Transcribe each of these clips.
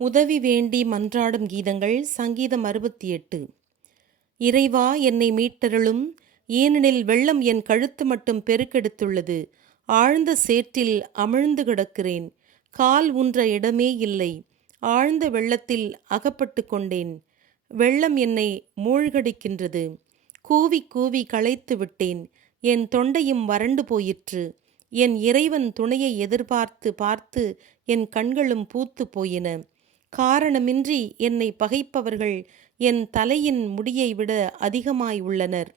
உதவி வேண்டி மன்றாடும் கீதங்கள் சங்கீதம் 68. இறைவா, என்னை மீட்டருளும், ஏனெனில் வெள்ளம் என் கழுத்து மட்டும் பெருக்கெடுத்துள்ளது. ஆழ்ந்த சேற்றில் அமிழ்ந்து கிடக்கிறேன். கால் ஊன்ற இடமே இல்லை. ஆழ்ந்த வெள்ளத்தில் அகப்பட்டு கொண்டேன். வெள்ளம் என்னை மூழ்கடிக்கின்றது. கூவி கூவி களைத்து விட்டேன். என் தொண்டையும் வறண்டு போயிற்று. என் இறைவன் துணையை எதிர்பார்த்து பார்த்து என் கண்களும் பூத்து போயின. காரணமின்றி என்னை பகைப்பவர்கள் என் தலையின் முடியை விட அதிகமாய் உள்ளனர்.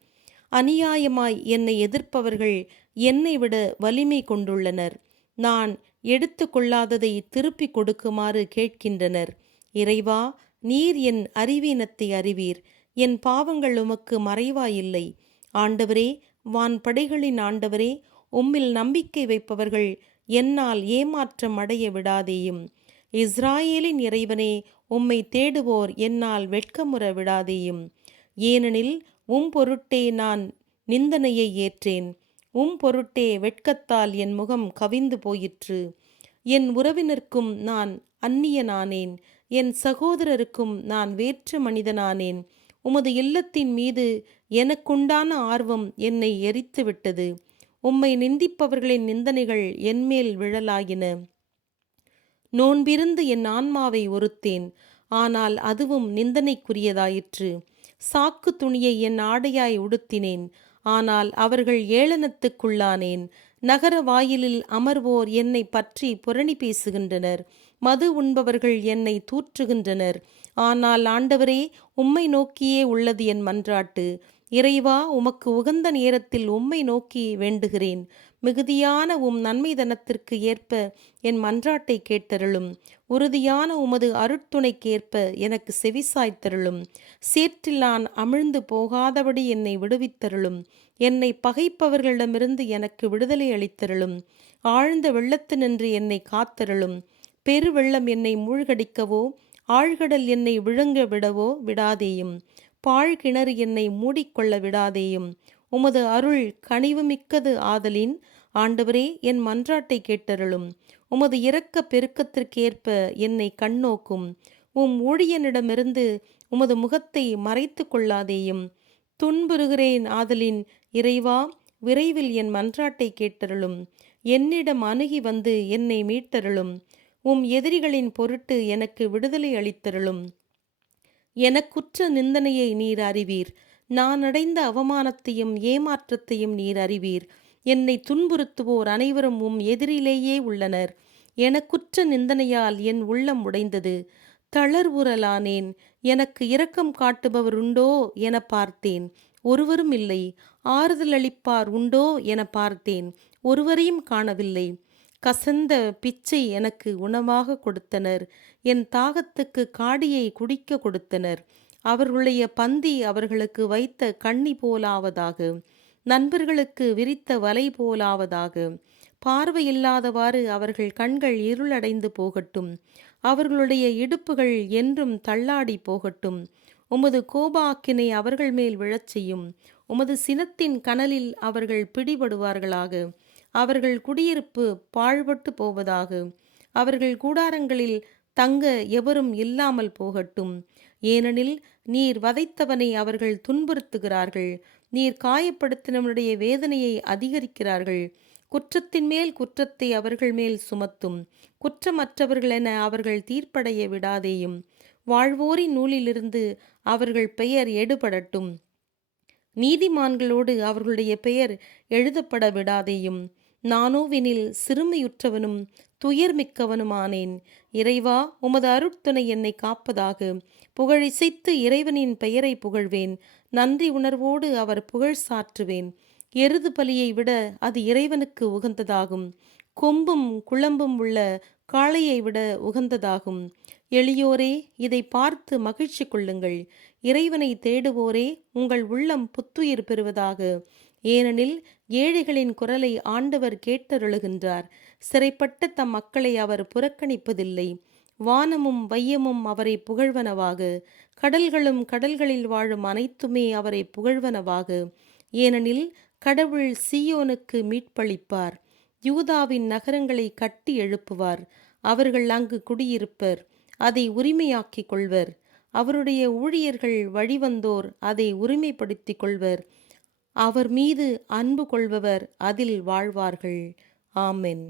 அநியாயமாய் என்னை எதிர்ப்பவர்கள் என்னை விட வலிமை கொண்டுள்ளனர். நான் எடுத்து கொள்ளாததை திருப்பிக் கொடுக்குமாறு கேட்கின்றனர். இறைவா, நீர் என் அறிவீனத்தை அறிவீர். என் பாவங்கள் உமக்கு மறைவாயில்லை. ஆண்டவரே, வான்படைகளின் ஆண்டவரே, உம்மில் நம்பிக்கை வைப்பவர்கள் என்னால் ஏமாற்றம் அடைய விடாதேயும். இஸ்ராயேலின் இறைவனே, உம்மை தேடுவோர் என்னால் வெட்கமுற விடாதேயும். ஏனெனில் பொருட்டே நான் நிந்தனையை ஏற்றேன். பொருட்டே வெட்கத்தால் என் முகம் கவிந்து போயிற்று. என் உறவினருக்கும் நான் அந்நியனானேன். என் சகோதரருக்கும் நான் வேற்று மனிதனானேன். உமது இல்லத்தின் மீது எனக்குண்டான ஆர்வம் என்னை எரித்துவிட்டது. உம்மை நிந்திப்பவர்களின் நிந்தனைகள் என்மேல் விழலாயின. நோன்பிருந்து என் ஆன்மாவை ஒருத்தேன், ஆனால் அதுவும் நிந்தனைக்குரியதாயிற்று. சாக்கு துணியை என் ஆடையாய் உடுத்தினேன், ஆனால் அவர்கள் ஏளனத்துக்குள்ளானேன். நகர வாயிலில் அமர்வோர் என்னை பற்றி புரணி பேசுகின்றனர். மது உண்பவர்கள் என்னை தூற்றுகின்றனர். ஆனால் ஆண்டவரே, உம்மை நோக்கியே உள்ளது என் மன்றாட்டு. இறைவா, உமக்கு உகந்த நேரத்தில் உம்மை நோக்கி வேண்டுகிறேன். மிகுதியான நன்மைதனத்திற்கு ஏற்ப என் மன்றாட்டை கேட்டருளும். உறுதியான உமது அருட்துணைக்கேற்ப எனக்கு செவிசாய்த்தருளும். சேற்றில் நான் அமிழ்ந்து போகாதபடி என்னை விடுவித்தருளும். என்னை பகைப்பவர்களிடமிருந்து எனக்கு விடுதலை அளித்தருளும். ஆழ்ந்த வெள்ளத்தினின்று என்னை காத்தருளும். பெருவெள்ளம் என்னை மூழ்கடிக்கவோ ஆழ்கடல் என்னை விழுங்க விடவோ விடாதேயும். பாழ்கிணறு என்னை மூடிக்கொள்ள விடாதேயும். உமது அருள் கனிவுமிக்கது ஆதலின், ஆண்டவரே, என் மன்றாட்டை கேட்டருளும். உமது இரக்க பெருக்கத்திற்கேற்ப என்னை கண்ணோக்கும். ஊழியனிடமிருந்து உமது முகத்தை மறைத்து கொள்ளாதேயும். துன்புறுகிறேன் ஆதலின், இறைவா, விரைவில் என் மன்றாட்டை கேட்டருளும். என்னிடம் அணுகி வந்து என்னை மீட்டருளும். எதிரிகளின் பொருட்டு எனக்கு விடுதலை அளித்தருளும். எனக்குற்ற நிந்தனையை நீர் அறிவீர். நான் அடைந்த அவமானத்தையும் ஏமாற்றத்தையும் நீர் அறிவீர். என்னை துன்புறுத்துவோர் அனைவரும் எதிரிலேயே உள்ளனர். எனக்குற்ற நிந்தனையால் என் உள்ளம் உடைந்தது. தளர்வுறலானேன். எனக்கு இரக்கம் காட்டுபவர் உண்டோ என பார்த்தேன், ஒருவரும் இல்லை. ஆறுதல் அளிப்பார் உண்டோ என பார்த்தேன், ஒருவரையும் காணவில்லை. கசந்த பிச்சை எனக்கு உணவாக கொடுத்தனர். என் தாகத்துக்கு காடியை குடிக்க கொடுத்தனர். அவர்களுடைய பந்தி அவர்களுக்கு வைத்த கண்ணி போலாவதாக, நண்பர்களுக்கு விரித்த வலை போலாவதாக. பார்வையில்லாதவாறு அவர்கள் கண்கள் இருளடைந்து போகட்டும். அவர்களுடைய இடுப்புகள் என்றும் தள்ளாடி போகட்டும். உமது கோபாக்கினை அவர்கள் மேல் விழச் செய்யும். உமது சினத்தின் கனலில் அவர்கள் பிடிபடுவார்களாக. அவர்கள் குடியிருப்பு பாழ்பட்டு போவதாக. அவர்கள் கூடாரங்களில் தங்க எவரும் இல்லாமல் போகட்டும். ஏனெனில் நீர் வதைத்தவனை அவர்கள் துன்புறுத்துகிறார்கள். நீர் காயப்படுத்தினவனுடைய வேதனையை அதிகரிக்கிறார்கள். குற்றத்தின் மேல் குற்றத்தை அவர்கள் மேல் சுமத்தும். குற்றமற்றவர்களென அவர்கள் தீர்ப்படைய விடாதேயும். வாழ்வோரின் நூலிலிருந்து அவர்கள் பெயர் எடுபடட்டும். நீதிமான்களோடு அவர்களுடைய பெயர் எழுதப்பட விடாதேயும். நானோவெனில் சிறுமையுற்றவனும் துயர்மிக்கவனுமானேன். இறைவா, உமது அருட்துணை என்னை காப்பதாக. புகழிசைத்து இறைவனின் பெயரை புகழ்வேன். நன்றி உணர்வோடு அவர் புகழ் சாற்றுவேன். எருது பலியை விட அது இறைவனுக்கு உகந்ததாகும். கொம்பும் குளம்பும் உள்ள காளையை விட உகந்ததாகும். எளியோரே, இதை பார்த்து மகிழ்ச்சி கொள்ளுங்கள். இறைவனை தேடுவோரே, உங்கள் உள்ளம் புத்துயிர் பெறுவதாக. ஏனெனில் ஏழைகளின் குரலை ஆண்டவர் கேட்டருளுகின்றார். சிறைப்பட்ட தம் மக்களை அவர் புறக்கணிப்பதில்லை. வானமும் வையமும் அவரை புகழ்வனவாக. கடல்களும் கடல்களில் வாழும் அனைத்துமே அவரை புகழ்வனவாக. ஏனெனில் கடவுள் சீயோனுக்கு மீட்பளிப்பார். யூதாவின் நகரங்களை கட்டி எழுப்புவார். அவர்கள் அங்கு குடியிருப்பர். அதை உரிமையாக்கிக் கொள்வர். அவருடைய ஊழியர்கள் வழிவந்தோர் அதை உரிமைப்படுத்திக் கொள்வர். அவர் மீது அன்பு கொள்பவர் அதில் வாழ்வார்கள். ஆமென்.